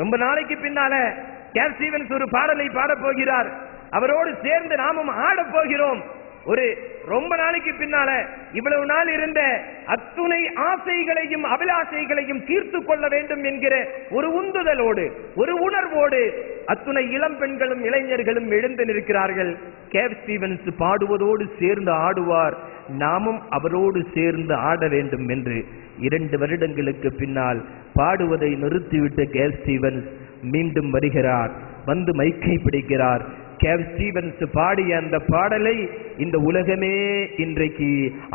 ரொம்ப நாளைக்கு பின்னால கேர் ஸ்டீவன்ஸ் ஒரு பாடலை பாடப் போகிறார். அவரோடு சேர்ந்து நாமும் ஆடப் போகிறோம். ஒரு ரொம்ப நாளைக்கு பின்னால இவ்வளவு நாள் இருந்த அத்துணை ஆசைகளையும் அபிலாசைகளையும் தீர்த்து கொள்ள வேண்டும் என்கிற ஒரு உந்துதலோடு ஒரு உணர்வோடு அத்துணை இளம் பெண்களும் இளைஞர்களும் எழுந்து நிற்கிறார்கள். கேவ் ஸ்டீவன்ஸ் பாடுவதோடு சேர்ந்து ஆடுவார். நாமும் அவரோடு சேர்ந்து ஆட வேண்டும் என்று இரண்டு வருடங்களுக்கு பின்னால் பாடுவதை நிறுத்திவிட்ட கேவ் ஸ்டீவன்ஸ் மீண்டும் வருகிறார். வந்து மைக்கை பிடிக்கிறார். கேப் ஸ்டீவன்ஸ் பாடிய அந்த பாடலை இந்த உலகமே இன்றைக்கு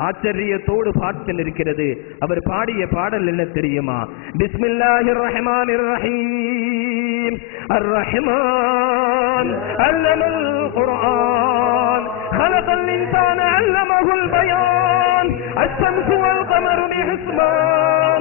ஆச்சரியத்தோடு பார்த்து நிற்கிறது அவர் பாடிய பாடல் என்ன தெரியுமா பிஸ்மில்லாஹிர் ரஹ்மானிர் ரஹீம் அர் ரஹ்மான் அல்லமல் குர்ஆன் خلق الإنسان علمه البيان الشمس والقمر بحسبان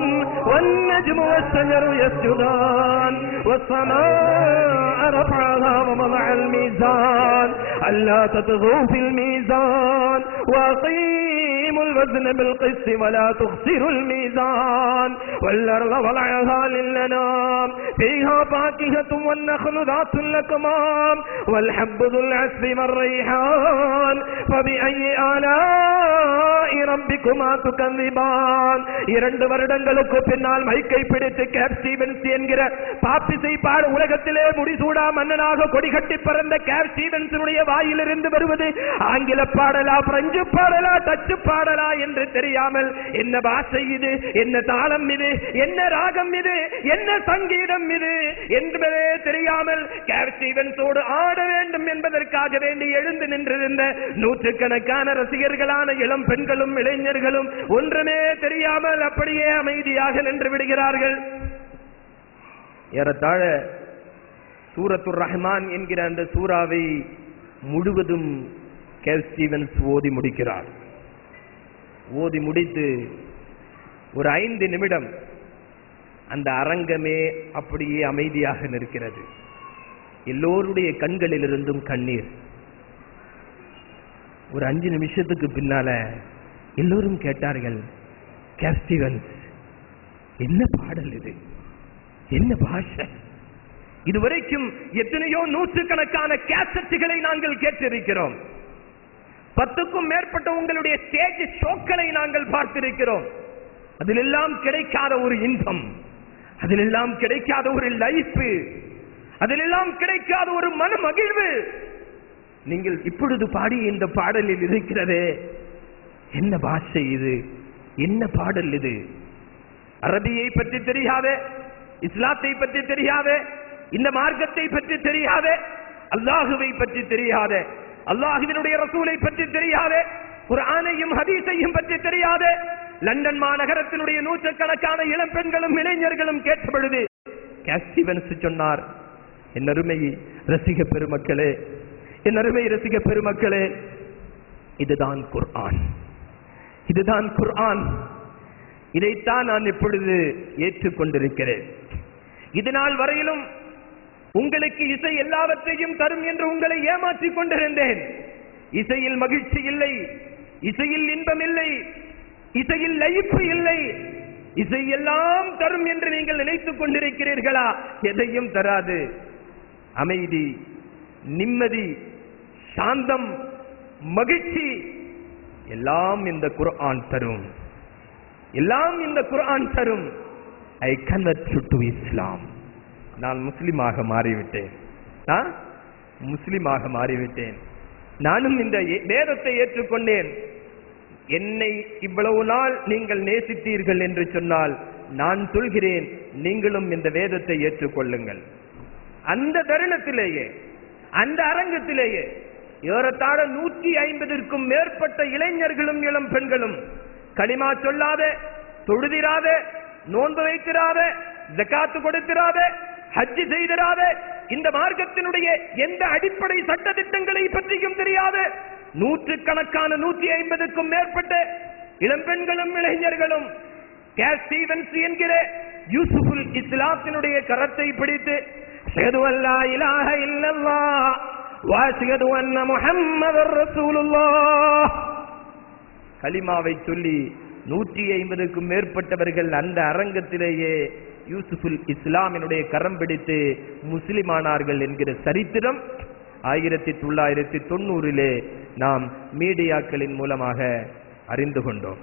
والنجم والشجر يسجدان والسماء رفعها ووضع الميزان. ألا تطغوا في الميزان وأقيموا الوزن بالقسط ولا تخسروا الميزان. والأرض وضعها للأنام فيها فاكهة والنخل ذات الأكمام. والحب ذو العسف والريحان فبأي تكذبان இரண்டு வருடங்களுக்கு பின்னால் மைக்கை பிடித்து கேப் ஸ்டீவன்ஸ் என்கிற பாப்பிசை பாடு உலகத்திலே முடிசூடா மன்னனாக கொடிகட்டி பறந்த கேப் ஸ்டீவன்ஸனுடைய வாயிலிருந்து வருவது ஆங்கில பாடலா பிரெஞ்சு பாடலா டச்சு பாடலா என்று தெரியாமல் என்ன பாஷை இது? என்ன தாளம் இது? என்ன ராகம் இது? என்ன சங்கீதம் இது? என்பதே தெரியாது இல்லாமல் ஸ்டீவன்ஸோடு ஆட வேண்டும் என்பதற்காக வேண்டி எழுந்து நின்றிருந்த நூற்றுக்கணக்கான ரசிகர்களான இளம் பெண்களும் இளைஞர்களும் ஒன்றுமே தெரியாமல் அப்படியே அமைதியாக நின்று விடுகிறார்கள். ஏறத்தாழ சூரத்துர் ரஹ்மான் என்கிற அந்த சூறாவை முழுவதும் கேவ் ஸ்டீவன்ஸ் ஓதி முடிக்கிறார். ஓதி முடித்து ஒரு ஐந்து நிமிடம் அந்த அரங்கமே அப்படியே அமைதியாக நிற்கிறது. எல்லோருடைய கண்களிலிருந்தும் கண்ணீர். ஒரு அஞ்சு நிமிஷத்துக்கு பின்னால எல்லோரும் கேட்டார்கள் கேஸ்டிவன்ஸ் என்ன பாடல் இது? என்ன பாஷை? இதுவரைக்கும் எத்தனையோ நூற்றுக்கணக்கான கேசட்டுகளை நாங்கள் கேட்டிருக்கிறோம். பத்துக்கும் மேற்பட்ட உங்களுடைய ஸ்டேஜ் ஷோக்களை நாங்கள் பார்த்திருக்கிறோம். அதிலெல்லாம் கிடைக்காத ஒரு இன்பம் அதிலெல்லாம் கிடைக்காத ஒரு லைஃப் அதிலெல்லாம் கிடைக்காத ஒரு மன மகிழ்வு நீங்கள் இப்பொழுது பாடி இந்த பாடலில் இருக்கிறதே. என்ன பாஷை இது? என்ன பாடல் இது? அரபியை பற்றி தெரியாத இஸ்லாத்தை பற்றி தெரியாத இந்த மார்க்கத்தை பற்றி தெரியாத அல்லாஹுவை பற்றி தெரியாத அல்லாஹுவினுடைய ரசூலை பற்றி தெரியாத குர்ஆனையும் ஹதீஸையும் பற்றி தெரியாத லண்டன் மாநகரத்தினுடைய நூற்றுக்கணக்கான இளம் பெண்களும் இளைஞர்களும் கேட்ட பொழுது சொன்னார் என் அருமை ரசிக பெருமக்களே என் அருமை ரசிக பெருமக்களே இதுதான் குர்ஆன். இதுதான் குர்ஆன். இதைத்தான் நான் இப்பொழுது ஏற்றுக்கொண்டிருக்கிறேன். இது நாள் வரையிலும் உங்களுக்கு இசை எல்லாவற்றையும் தரும் என்று உங்களை ஏமாற்றிக் கொண்டிருந்தேன். இசையில் மகிழ்ச்சி இல்லை இசையில் இன்பம் இல்லை இசையில் லயிப்பு இல்லை இசை எல்லாம் தரும் என்று நீங்கள் நினைத்துக் கொண்டிருக்கிறீர்களா? எதையும் தராது. அமைதி நிம்மதி சாந்தம் மகிழ்ச்சி எல்லாம் இந்த குர்ஆன் தரும். எல்லாம் இந்த குர்ஆன் தரும். I convert to Islam. நான் முஸ்லிமாக மாறிவிட்டேன். நான் முஸ்லிமாக மாறிவிட்டேன். நானும் இந்த வேதத்தை ஏற்றுக்கொண்டேன். என்னை இவ்வளவு நாள் நீங்கள் நேசித்தீர்கள் என்று சொன்னால் நான் சொல்கிறேன். நீங்களும் இந்த வேதத்தை ஏற்றுக்கொள்ளுங்கள். அந்த தருணத்திலேயே அந்த அரங்கத்திலேயே ஏறத்தாழ நூற்றி ஐம்பதிற்கும் மேற்பட்ட இளைஞர்களும் இளம் பெண்களும் களிமா சொல்லாத தொழுதிராத நோன்பு வைத்திராத ஜக்காத்து கொடுத்திராத ஹஜ்ஜி செய்திராத இந்த மார்க்கத்தினுடைய எந்த அடிப்படை சட்ட திட்டங்களை பற்றியும் தெரியாத நூற்றுக்கணக்கான நூற்றி ஐம்பதுக்கும் மேற்பட்ட இளம்பெண்களும் இளைஞர்களும் கேஸ் ஸ்டீவன்ஸ் என்கிற யூசுஃபுல் இஸ்லாத்தினுடைய கரத்தை பிடித்து أشهد أن لا إله إلا الله وأشهد أن محمد رسول الله கலிமாவை சொல்லி நூற்றி ஐம்பதுக்கும் மேற்பட்டவர்கள் அந்த அரங்கத்திலேயே யூசுஃபுல் இஸ்லாமினுடைய கரம் பிடித்து முஸ்லிமானார்கள் என்கிற சரித்திரம் ஆயிரத்தி தொள்ளாயிரத்தி தொண்ணூறிலே நாம் மீடியாக்களின் மூலமாக அறிந்து கொண்டோம்.